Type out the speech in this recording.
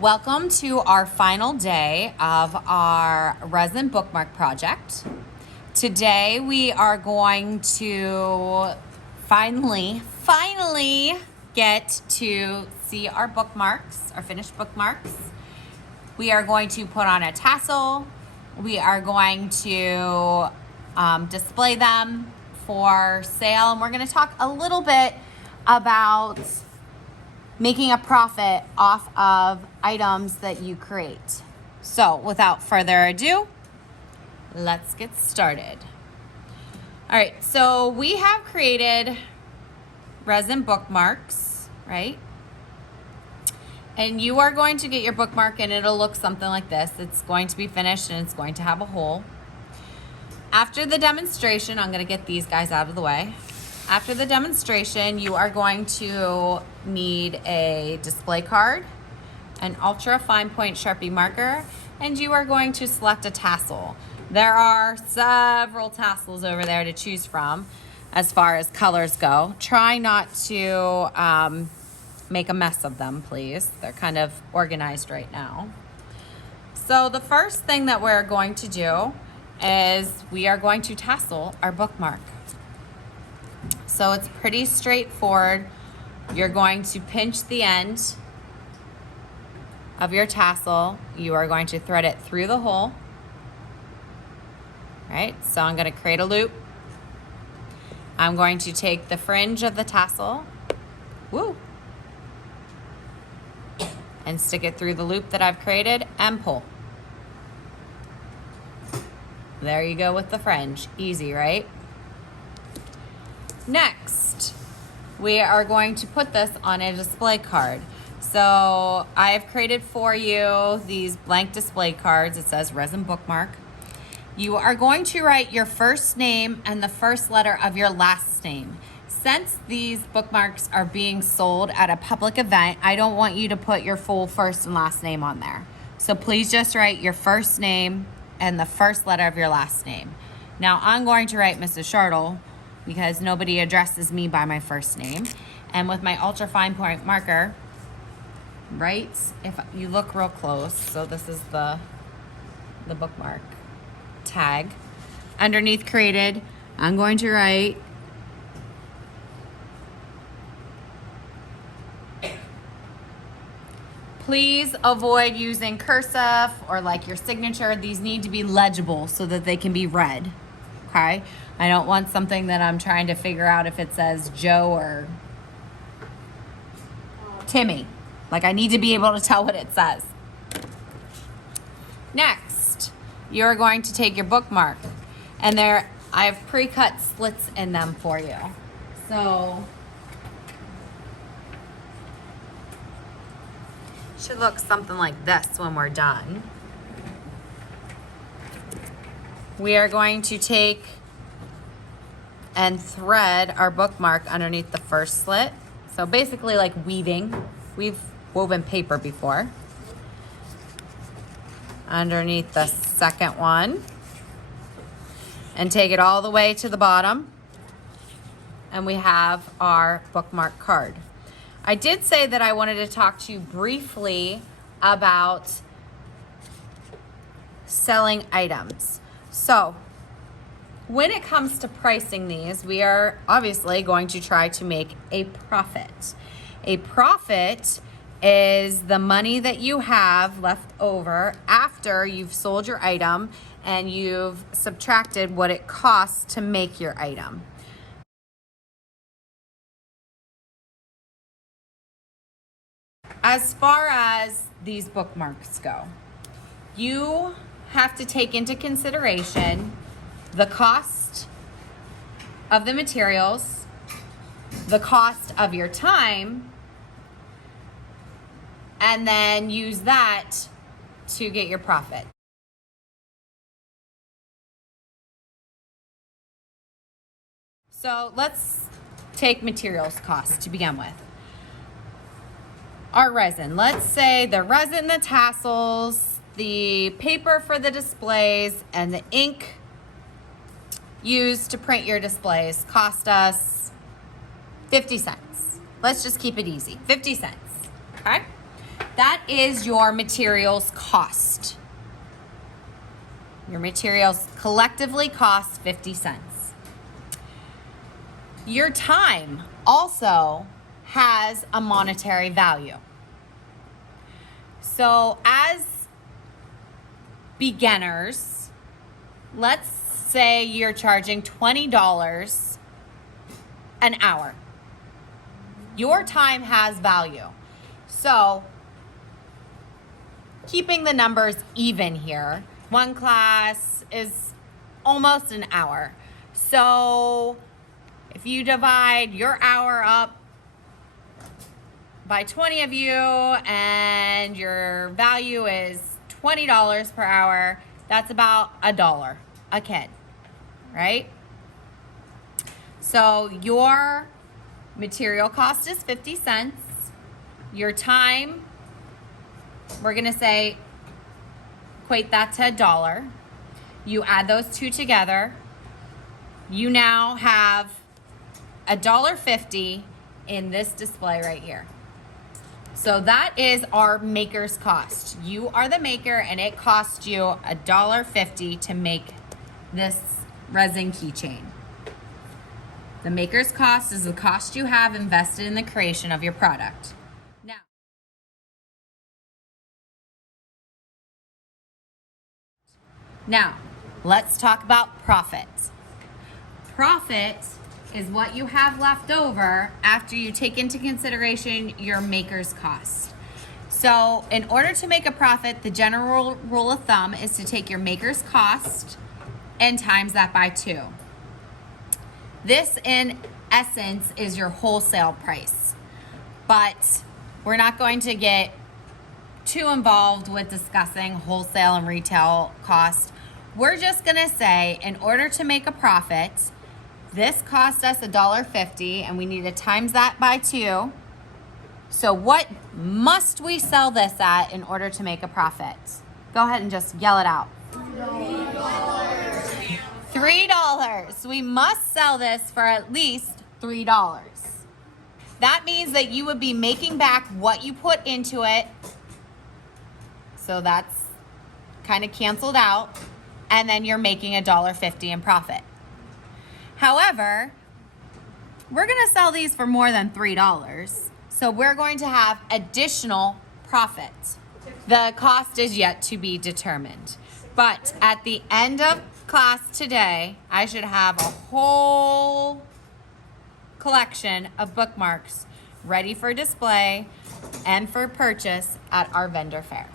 Welcome to our final day of our resin bookmark project. Today we are going to finally get to see our bookmarks, our finished bookmarks. We are going to put on a tassel. We are going to display them for sale, and we're going to talk a little bit about making a profit off of items that you create. So without further ado, let's get started. All right, so we have created resin bookmarks, right? And you are going to get your bookmark and it'll look something like this. It's going to be finished and it's going to have a hole. After the demonstration, I'm gonna get these guys out of the way. After the demonstration, you are going to need a display card, an ultra fine point Sharpie marker, and you are going to select a tassel. There are several tassels over there to choose from as far as colors go. Try not to make a mess of them, please. They're kind of organized right now. So the first thing that we're going to do is we are going to tassel our bookmark. So it's pretty straightforward. You're going to pinch the end of your tassel. You are going to thread it through the hole. Right? So I'm going to create a loop. I'm going to take the fringe of the tassel, and stick it through the loop that I've created and pull. There you go with the fringe. Easy, right? Next, we are going to put this on a display card. So I have created for you these blank display cards. It says resin bookmark. You are going to write your first name and the first letter of your last name. Since these bookmarks are being sold at a public event, I don't want you to put your full first and last name on there. So please just write your first name and the first letter of your last name. Now I'm going to write Mrs. Shartle because nobody addresses me by my first name. And with my ultra fine point marker, right, if you look real close, so this is the bookmark tag. Underneath created, I'm going to write please avoid using cursive or like your signature. These need to be legible so that they can be read, okay? I don't want something that I'm trying to figure out if it says Joe or Timmy. Like I need to be able to tell what it says. Next, you're going to take your bookmark and I have pre-cut slits in them for you. So should look something like this when we're done. We are going to take and thread our bookmark underneath the first slit. So basically like weaving. We've woven paper before. Underneath the second one. And take it all the way to the bottom. And we have our bookmark card. I did say that I wanted to talk to you briefly about selling items. So when it comes to pricing these, we are obviously going to try to make a profit. A profit is the money that you have left over after you've sold your item and you've subtracted what it costs to make your item. As far as these bookmarks go, you have to take into consideration the cost of the materials, the cost of your time, and then use that to get your profit. So let's take materials cost to begin with. Our resin, let's say the resin, the tassels, the paper for the displays, and the ink used to print your displays cost us 50 cents. Let's just keep it easy, 50 cents, okay? That is your materials cost. Your materials collectively cost 50 cents. Your time also has a monetary value. So as beginners, let's say you're charging $20 an hour. Your time has value. So keeping the numbers even here, one class is almost an hour. So if you divide your hour up by 20 of you and your value is $20 per hour, that's about $1 a kid, right? So your material cost is 50 cents. Your time, we're gonna say, equate that to $1. You add those two together. You now have $1.50 in this display right here. So that is our maker's cost. You are the maker and it costs you $1.50 to make this resin keychain. The maker's cost is the cost you have invested in the creation of your product. Now, let's talk about profit. Profit is what you have left over after you take into consideration your maker's cost. So in order to make a profit, the general rule of thumb is to take your maker's cost and times that by 2. This, in essence, is your wholesale price. But we're not going to get too involved with discussing wholesale and retail cost. We're just gonna say, in order to make a profit, this cost us $1.50 and we need to times that by 2. So what must we sell this at in order to make a profit? Go ahead and just yell it out. $3. We must sell this for at least $3. That means that you would be making back what you put into it. So that's kind of canceled out. And then you're making $1.50 in profit. However, we're gonna sell these for more than $3. So we're going to have additional profit. The cost is yet to be determined. But at the end of class today, I should have a whole collection of bookmarks ready for display and for purchase at our vendor fair.